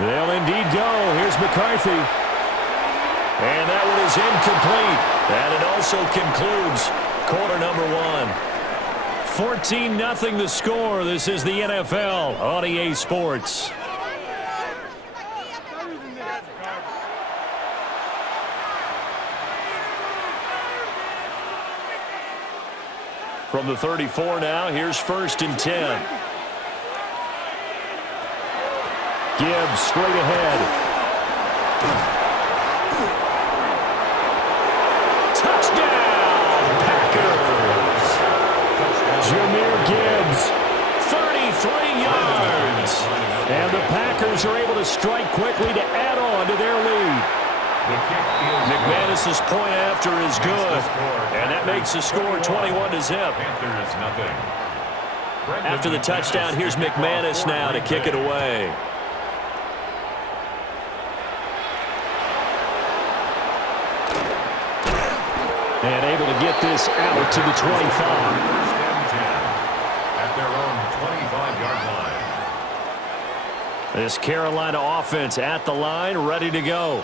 They'll indeed go. Here's McCarthy. And that one is incomplete. And it also concludes quarter number one. 14-0 the score. This is the NFL on EA Sports. From the 34 now, here's 1st and 10. Gibbs straight ahead. Touchdown, Packers. Jahmyr Gibbs, 33 yards. And the Packers are able to strike quickly to add on to their lead. McManus's point after is good, and that makes the score 21-0. After the touchdown, here's McManus now to kick it away. And able to get this out to the 25. At their own 25-yard line. This Carolina offense at the line, ready to go.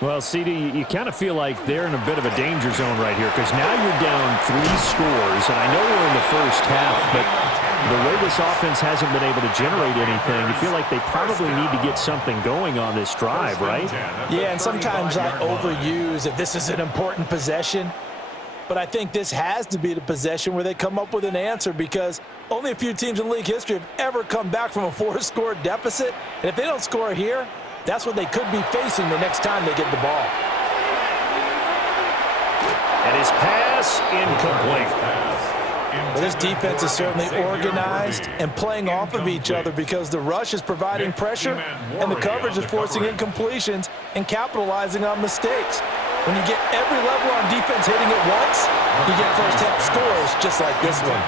Well, CD, you kind of feel like they're in a bit of a danger zone right here because now you're down 3 scores, and I know we're in the first half, but the way this offense hasn't been able to generate anything, you feel like they probably need to get something going on this drive, right? Yeah, and sometimes I overuse if this is an important possession, but I think this has to be the possession where they come up with an answer because only a few teams in league history have ever come back from a 4-score deficit, and if they don't score here, that's what they could be facing the next time they get the ball. And his pass incomplete. Well, this defense is certainly organized and playing off of each other because the rush is providing pressure and the coverage is forcing incompletions and capitalizing on mistakes. When you get every level on defense hitting it once, you get first-half scores just like this one.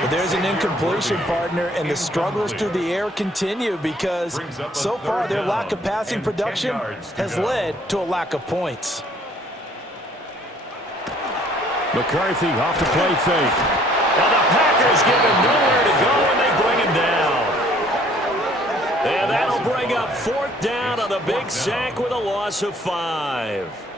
But there's an incompletion, partner, and the struggles through the air continue because so far their lack of passing production has led to a lack of points. McCarthy off the play fake. And the Packers give him nowhere to go, and they bring him down. And that'll bring up 4th down on the big sack with a loss of 5.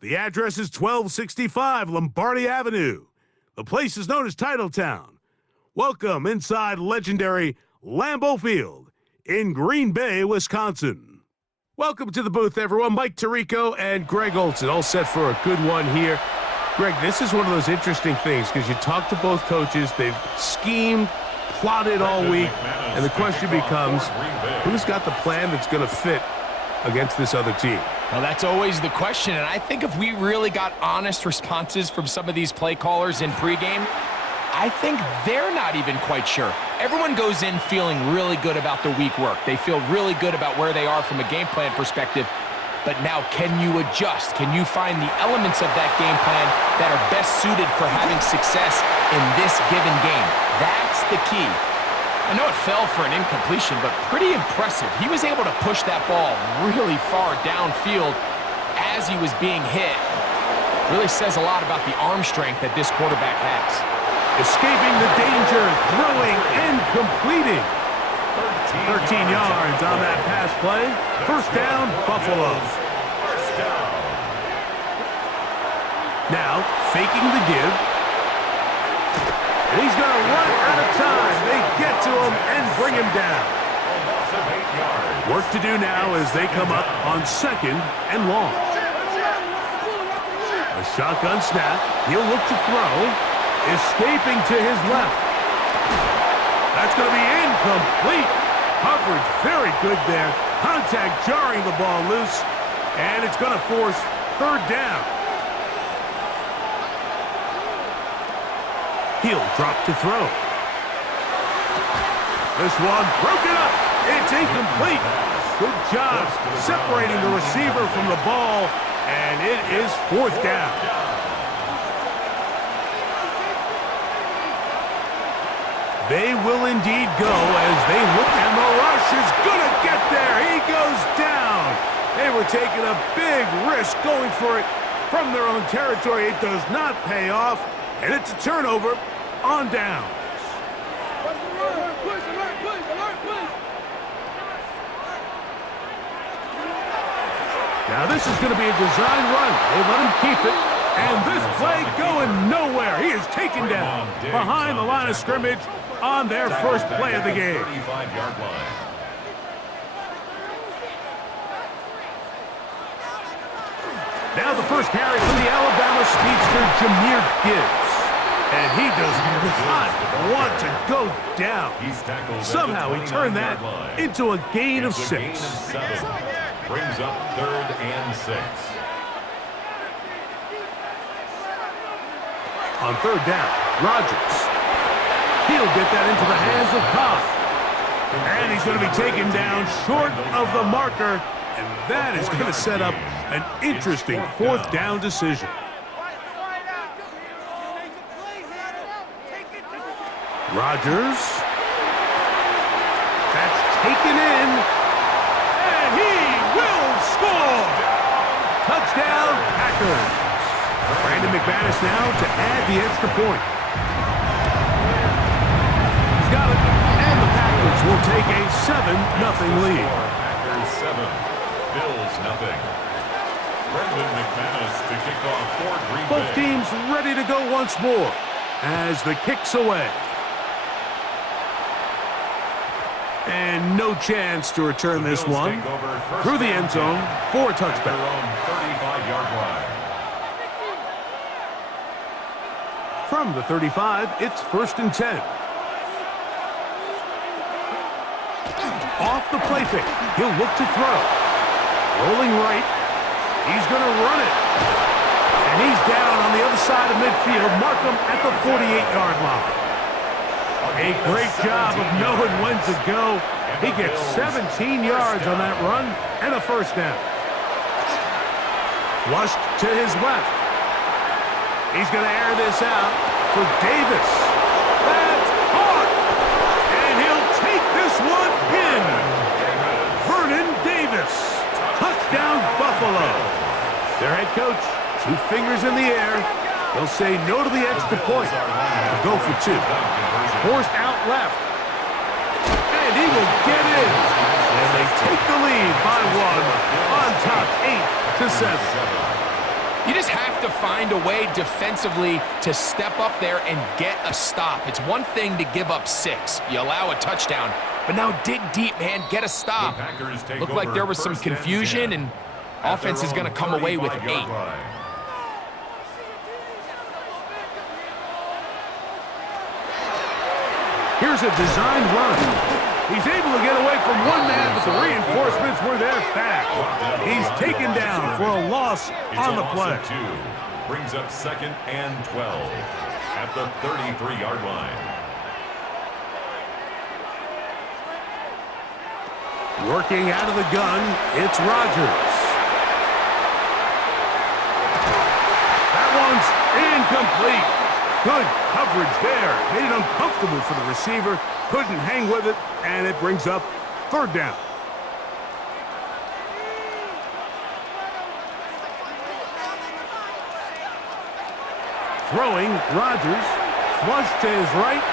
The address is 1265 Lombardi Avenue. The place is known as Titletown. Welcome inside legendary Lambeau Field in Green Bay, Wisconsin. Welcome to the booth, everyone. Mike Tirico and Greg Olson, all set for a good one here. Greg, this is one of those interesting things because you talk to both coaches. They've schemed, plotted all week, and the question becomes, who's got the plan that's going to fit against this other team? Well, that's always the question, and I think if we really got honest responses from some of these play callers in pregame, I think they're not even quite sure. Everyone goes in feeling really good about the week work. They feel really good about where they are from a game plan perspective, but now can you adjust? Can you find the elements of that game plan that are best suited for having success in this given game? That's the key. I know it fell for an incompletion, but pretty impressive. He was able to push that ball really far downfield as he was being hit. Really says a lot about the arm strength that this quarterback has. Escaping the danger, throwing and completing. 13 yards on that pass play. First down, Buffalo. Now, faking the give. And he's going to run out of time. They get to him and bring him down. Work to do now as they come up on second and long. A shotgun snap. He'll look to throw. Escaping to his left. That's going to be incomplete. Coverage very good there. Contact jarring the ball loose. And it's going to force third down. He'll drop to throw. This one broken up. It's incomplete. Good job separating the receiver from the ball, and it is fourth down. They will indeed go as they look, and the rush is going to get there. He goes down. They were taking a big risk going for it from their own territory. It does not pay off, and it's a turnover on downs. Now this is going to be a design run. They let him keep it, and this play going nowhere. He is taken down behind the line of scrimmage on their first play of the game. 35-yard line. Now the first carry from the Alabama speedster, Jahmyr Gibbs. And he does not want to go down. Somehow he turned that into a gain of 6. Brings up 3rd and 6. On third down, Rodgers. He'll get that into the hands of Cobb. And he's going to be taken down short of the marker. And that is going to set up an interesting fourth down decision. Rodgers. That's taken in. And he will score. Touchdown, Packers. Brandon McManus now to add the extra point. He's got it. And the Packers will take a 7-0 lead. Packers 7, Bills 0. Brandon McManus to kick off for Green Bay. Both teams ready to go once more as the kick's away. And no chance to return this one through the end zone for a touchback. 35-yard line. From the 35, it's 1st and 10. Off the play fake. He'll look to throw. Rolling right. He's going to run it. And he's down on the other side of midfield. Mark him at the 48-yard line. A great job of knowing when to go. He gets 17 yards on that run and a first down. Flushed to his left. He's going to air this out for Davis. That's caught. And he'll take this one in. Vernon Davis. Touchdown, Buffalo. Their head coach, 2 fingers in the air. He'll say no to the extra point. Go for 2. Forced out left. And he will get in. And they take the lead by 1 on top 8-7. You just have to find a way defensively to step up there and get a stop. It's one thing to give up 6. You allow a touchdown. But now dig deep, man. Get a stop. Looked like there was some confusion, and offense is going to come away with 8. Here's a designed run. He's able to get away from one man, but the reinforcements were there fast. He's taken down for a loss on the play. Brings up 2nd and 12 at the 33-yard line. Working out of the gun, it's Rodgers. That one's incomplete. Good coverage there. Made it uncomfortable for the receiver. Couldn't hang with it, and it brings up third down. Throwing, Rodgers. Flush to his right.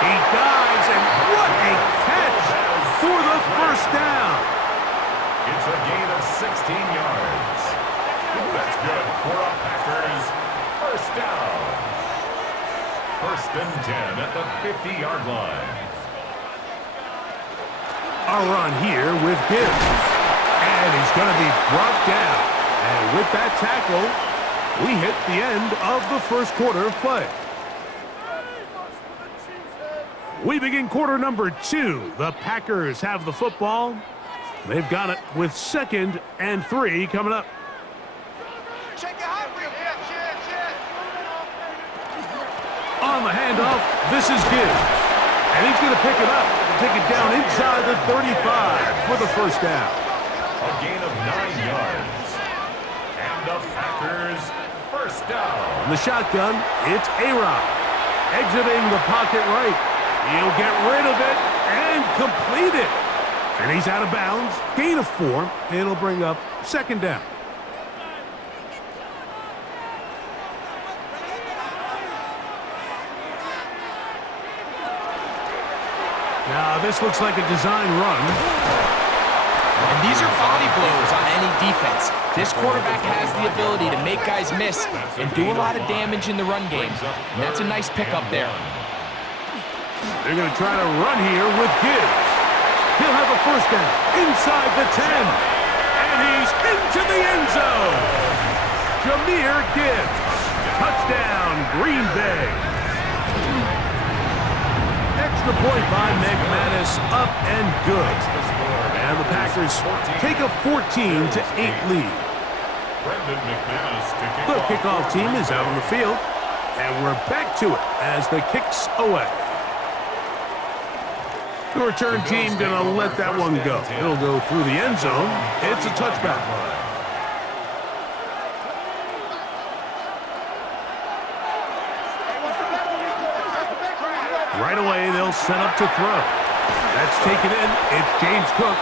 He dives, and what a catch for the first down. It's a gain of 16 yards. That's good for a Packers first down. First and 10 at the 50-yard line. A run here with Gibbs. And he's going to be brought down. And with that tackle, we hit the end of the first quarter of play. We begin quarter number 2. The Packers have the football. They've got it with 2nd and 3 coming up. On the handoff, this is Gibbs. And he's going to pick it up and take it down inside the 35 for the first down. A gain of 9 yards. And the Packers first down. In the shotgun, it's A-Rod. Exiting the pocket right. He'll get rid of it and complete it. And he's out of bounds. Gain of 4. It'll bring up 2nd down. Now, this looks like a design run. And these are body blows on any defense. This quarterback has the ability to make guys miss and do a lot of damage in the run game. And that's a nice pickup there. They're going to try to run here with Gibbs. He'll have a first down inside the 10. And he's into the end zone. Jahmyr Gibbs. Touchdown, Green Bay. Extra point by McManus, up and good. And the Packers take a 14-8 lead. The kickoff team is out on the field, and we're back to it as the kick's away. The return team going to let that one go. It'll go through the end zone. It's a touchback. Right away, they'll set up to throw. That's taken in. It's James Cook.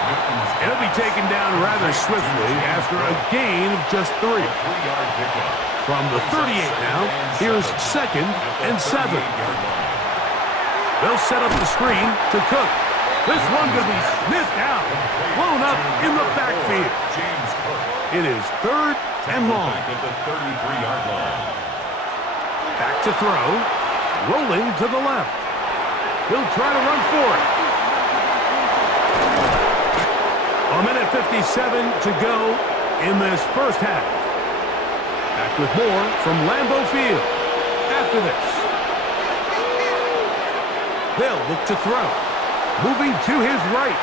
It'll be taken down rather swiftly after a gain of just 3. From the 38 now, here's 2nd and 7. They'll set up the screen to Cook. This one going to be sniffed out, blown up in the backfield. It is 3rd and long. Back to throw, rolling to the left. He'll try to run for it. A minute 57 to go in this first half. Back with more from Lambeau Field after this. They'll look to throw. Moving to his right.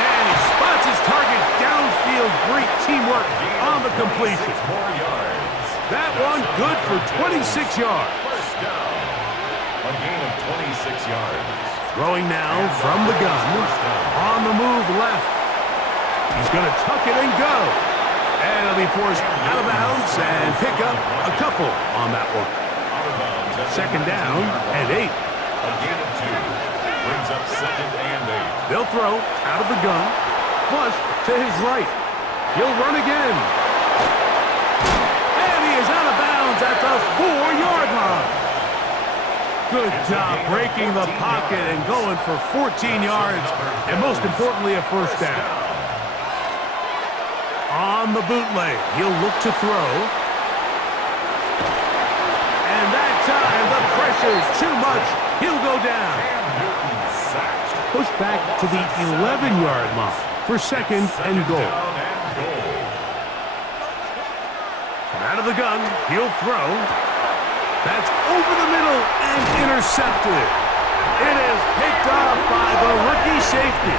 And he spots his target downfield. Great teamwork on the completion. That one good for 26 yards. A gain of 26 yards. Throwing now from the gun. On the move left. He's going to tuck it and go. And he'll be forced out of bounds and pick up a couple on that one. 2nd down and 8. A gain of 2. Brings up 2nd and 8. They'll throw out of the gun. Flush to his right. He'll run again. And he is out of bounds at the 4-yard line. Good job breaking the pocket and going for 14 yards, and most importantly, a first down. On the bootleg, he'll look to throw. And that time, the pressure's too much. He'll go down. Pushed back to the 11-yard line for 2nd and goal. From out of the gun, he'll throw. That's over the middle and intercepted. It is picked off by the rookie safety.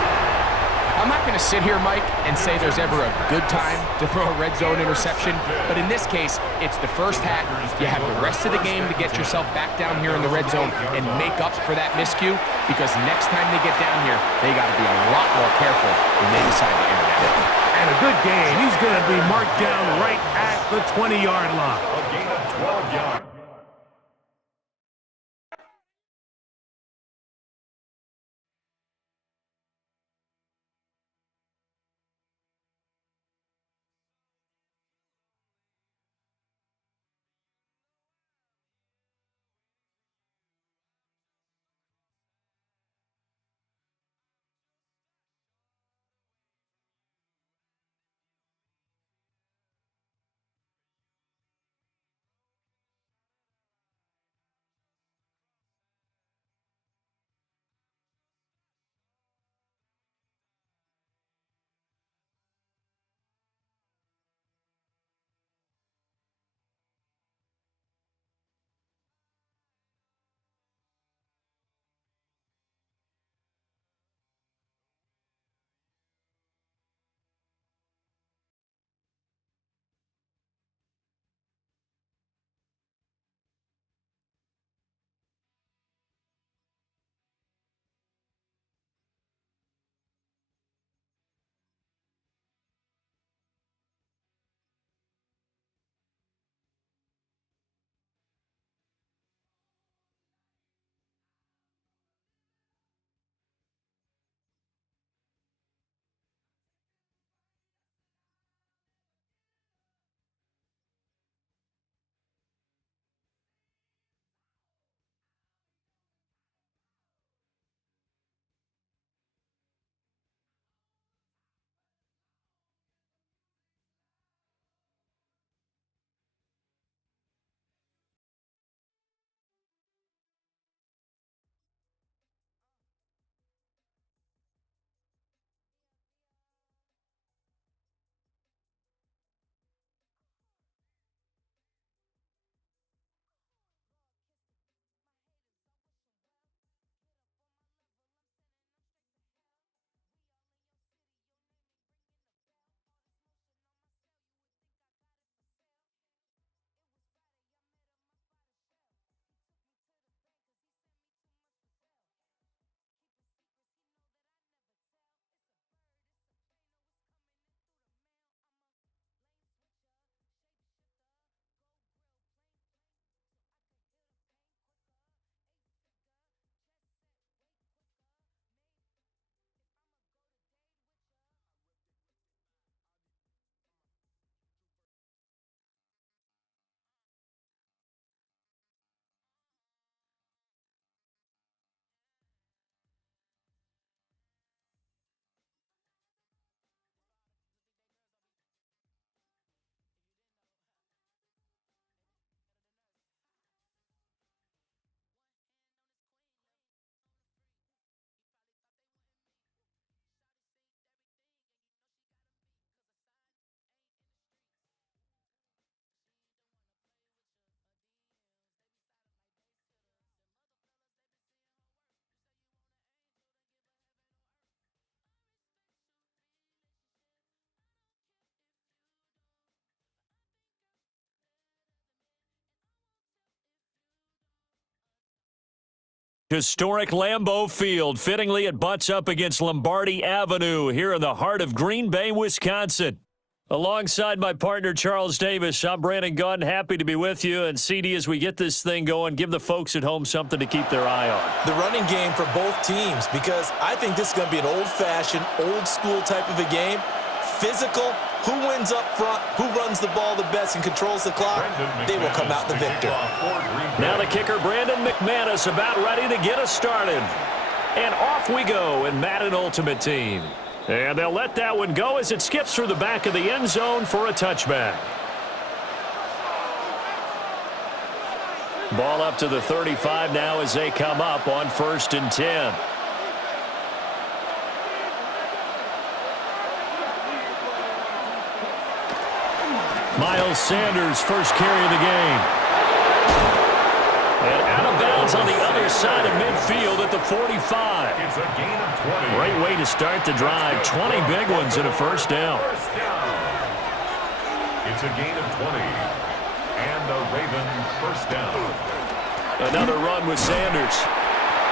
I'm not going to sit here, Mike, and say there's ever a good time to throw a red zone interception, but in this case, it's the first half. You have the rest of the game to get yourself back down here in the red zone and make up for that miscue, because next time they get down here, they got to be a lot more careful when they decide to enter that. And a good game. He's going to be marked down right at the 20-yard line. A gain of 12 yards. Historic Lambeau Field. Fittingly, it butts up against Lombardi Avenue here in the heart of Green Bay, Wisconsin. Alongside my partner, Charles Davis, I'm Brandon Gunn. Happy to be with you. And CD, as we get this thing going, give the folks at home something to keep their eye on. The running game for both teams, because I think this is going to be an old-fashioned, old-school type of a game. Physical, who wins up front, who runs the ball the best and controls the clock, they will come out the victor. Now the kicker, Brandon McManus, about ready to get us started. And off we go in Madden Ultimate Team. And they'll let that one go as it skips through the back of the end zone for a touchback. Ball up to the 35 now as they come up on 1st and 10. Miles Sanders, first carry of the game. And out of bounds on the other side of midfield at the 45. It's a gain of 20. Great way to start the drive. 20 big ones and a first down. It's a gain of 20. And the Raven first down. Another run with Sanders.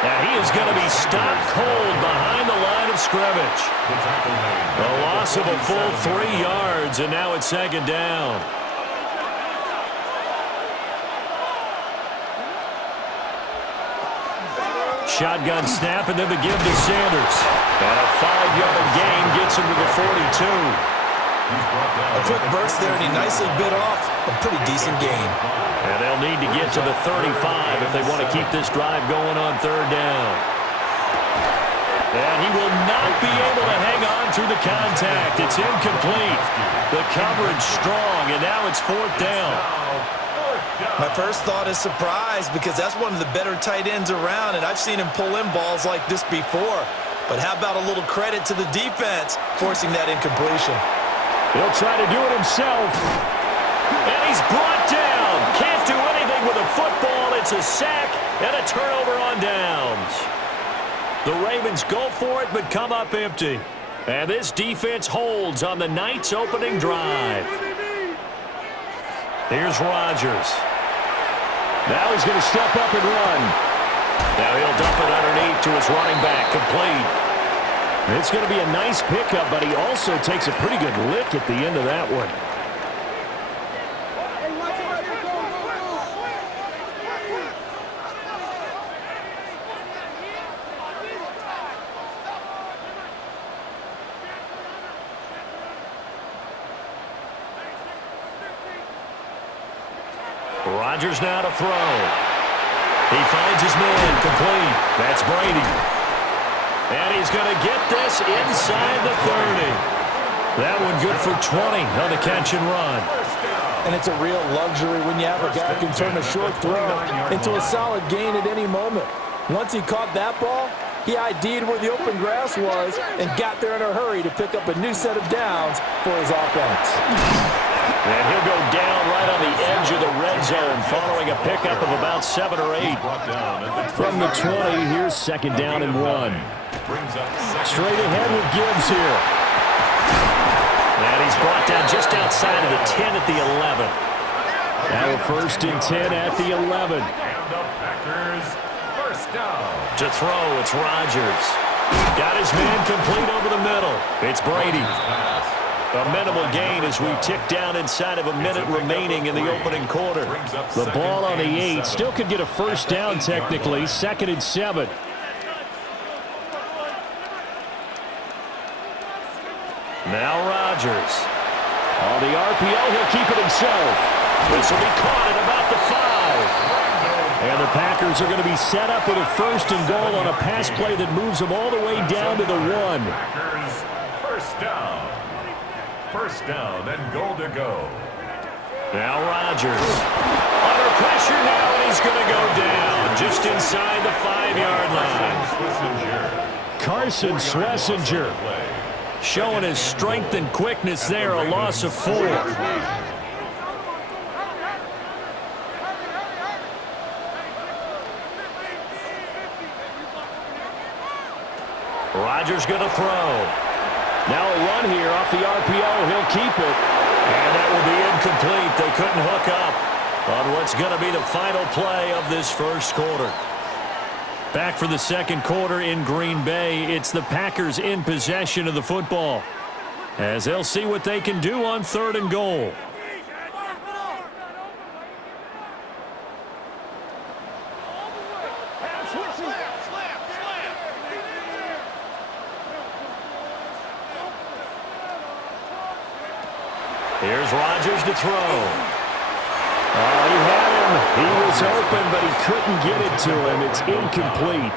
And he is going to be stopped cold behind the line of scrimmage. A loss of a full 3 yards, and now it's 2nd down. Shotgun snap, and then the give to Sanders. And a 5-yard gain gets him to the 42. A quick burst there, and he nicely bit off a pretty decent gain. And they'll need to get to the 35 if they want to keep this drive going on third down. And he will not be able to hang on through the contact. It's incomplete. The coverage strong, and now it's fourth down. My first thought is surprise because that's one of the better tight ends around, and I've seen him pull in balls like this before. But how about a little credit to the defense forcing that incompletion? He'll try to do it himself. And he's brought down. Can't do anything with a football. It's a sack and a turnover on downs. The Ravens go for it but come up empty. And this defense holds on the night's opening drive. Here's Rodgers. Now he's going to step up and run. Now he'll dump it underneath to his running back. Complete. It's going to be a nice pickup, but he also takes a pretty good lick at the end of that one. Rodgers now to throw. He finds his man complete. That's Brady. And he's going to get this inside the 30. That one good for 20 on the catch and run. And it's a real luxury when you have a guy who can turn a short throw into a solid gain at any moment. Once he caught that ball, he ID'd where the open grass was and got there in a hurry to pick up a new set of downs for his offense. And he'll go down right on the edge of the red zone following a pickup of about 7 or 8. From the 20, here's second down and 1. Straight ahead with Gibbs here. And he's brought down just outside of the 10 at the 11. Now a first and 10 at the 11. To throw, it's Rodgers. Got his man complete over the middle. It's Brady. A minimal gain as we tick down inside of a minute remaining in the opening quarter. The ball on the 8. Still could get a first down technically. Second and 7. Now Rodgers. On the RPO, he'll keep it himself. This will be caught at about the 5. And the Packers are going to be set up with a first and goal on a pass play that moves them all the way down to the 1. Packers first down. First down and goal to go. Now Rodgers. Under pressure now, and he's going to go down just inside the 5-yard line. Carson Schlesinger showing his strength and quickness there, a loss of 4. Rodgers going to throw. Now a run here off the RPO. He'll keep it. And that will be incomplete. They couldn't hook up on what's going to be the final play of this first quarter. Back for the second quarter in Green Bay. It's the Packers in possession of the football, as they'll see what they can do on third and goal. Here's Rodgers to throw. Oh, he had him. He was open, but he couldn't get it to him. It's incomplete.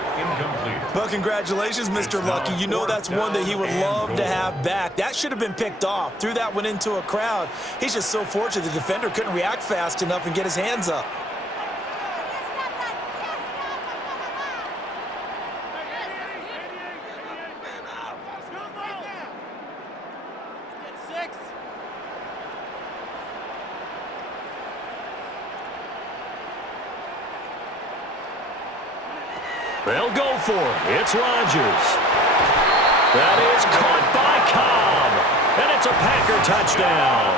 Well, congratulations, Mr. Lucky. You know that's one that he would love to have back. That should have been picked off. Threw that one into a crowd. He's just so fortunate the defender couldn't react fast enough and get his hands up. They'll go for it. It's Rodgers. That is caught by Cobb. And it's a Packer touchdown.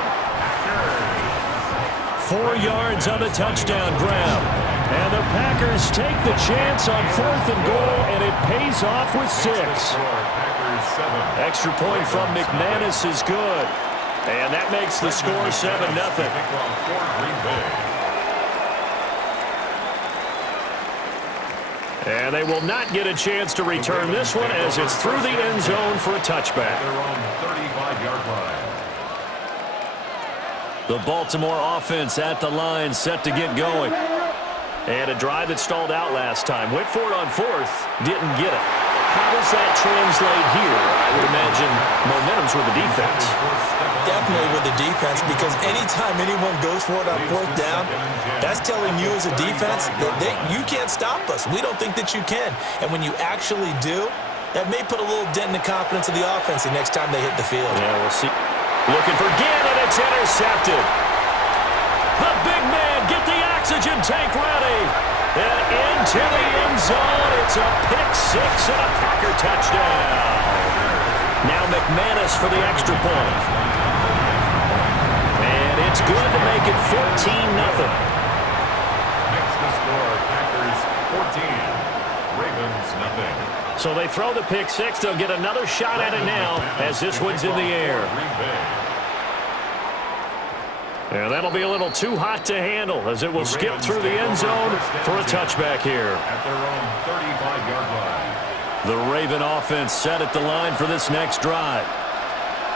4 yards on the touchdown grab. And the Packers take the chance on fourth and goal, and it pays off with 6. Extra point from McManus is good. And that makes the score 7-0. And they will not get a chance to return this one as it's through the end zone for a touchback. Their own 35-yard line. The Baltimore offense at the line, set to get going. And a drive that stalled out last time. Went for it on fourth, didn't get it. How does that translate here? I would imagine momentum's with the defense. Definitely with the defense, because anytime anyone goes for it on fourth down, that's telling you as a defense that you can't stop us. We don't think that you can. And when you actually do, that may put a little dent in the confidence of the offense the next time they hit the field. Yeah, we'll see. Looking for Gannon, it's intercepted. The big man, get the oxygen tank ready. And into the end zone, it's a pick six and a Packer touchdown. Now McManus for the extra point. And it's good to make it 14-0. Next to score, Packers 14, Ravens nothing. So they throw the pick six. They'll get another shot at it now as this one's in the air. Yeah, that'll be a little too hot to handle as it will skip through the end zone for a touchback here. At their own 35-yard line. The Raven offense set at the line for this next drive.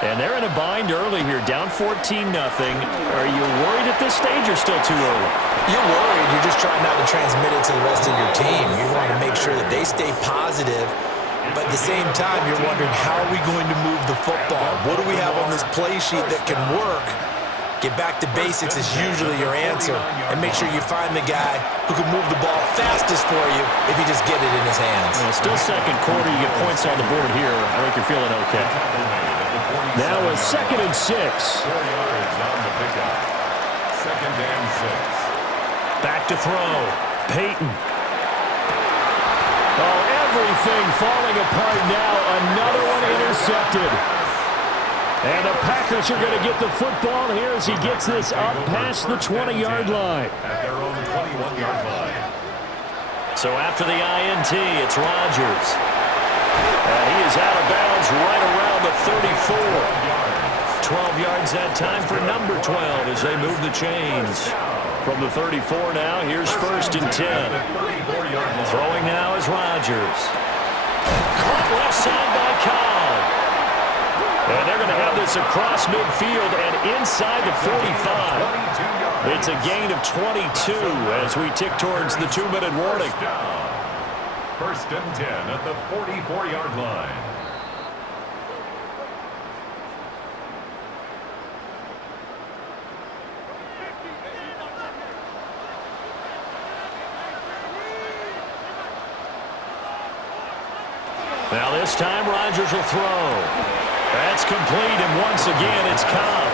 And they're in a bind early here, down 14-0. Are you worried at this stage or still too early? You're worried. You're just trying not to transmit it to the rest of your team. You want to make sure that they stay positive. But at the same time, you're wondering, how are we going to move the football? What do we have on this play sheet that can work? Get back to basics is usually your answer. And make sure you find the guy who can move the ball fastest for you if you just get it in his hands. Well, still second quarter. You get points on the board here. I think you're feeling okay. Now a 2nd and 6. 4 yards on the pickup. 2nd and 6. Back to throw. Peyton. Oh, everything falling apart now. Another one intercepted. And the Packers are going to get the football here as he gets this up past the 20-yard line. At their own 21-yard line. So after the INT, it's Rodgers. And he is out of bounds right around the 34. 12 yards that time for number 12 as they move the chains. From the 34 now, here's 1st and 10. Throwing now is Rodgers. Caught left side by Cobb. And they're going to have this across midfield and inside the 45. It's a gain of 22 as we tick towards the 2-minute warning. 1st and 10 at the 44-yard line. Now this time Rodgers will throw. That's complete, and once again it's Cobb.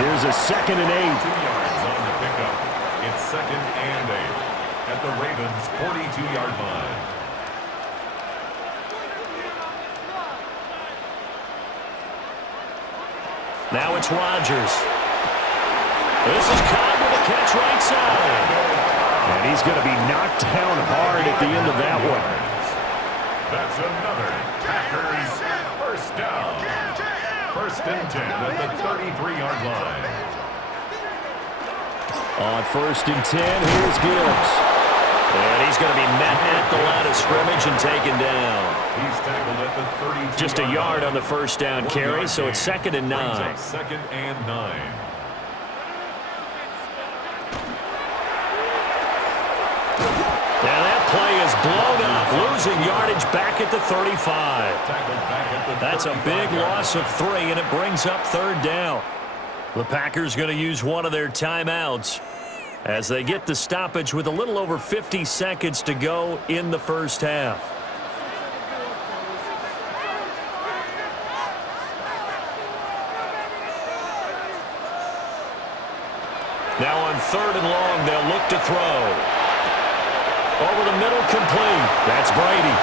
Here's a 2nd and 8. 2 yards on the pickup. It's 2nd and 8 at the Ravens' 42-yard line. Now it's Rodgers. This is Cobb with a catch right side. And he's going to be knocked down hard at the end of that one. That's another Packers first down. 1st and 10 at the 33-yard line. On 1st and 10, here's Gibbs. And he's going to be met at the line of scrimmage and taken down. He's tackled at the 32. Just a yard on the first down carry, so it's 2nd and 9. 2nd and 9. Now that play is blown up, losing yardage back at the 35. That's a big loss of 3, and it brings up 3rd down. The Packers going to use one of their timeouts as they get the stoppage with a little over 50 seconds to go in the first half. Now on 3rd and long, they'll look to throw. Over the middle, complete. That's Brady.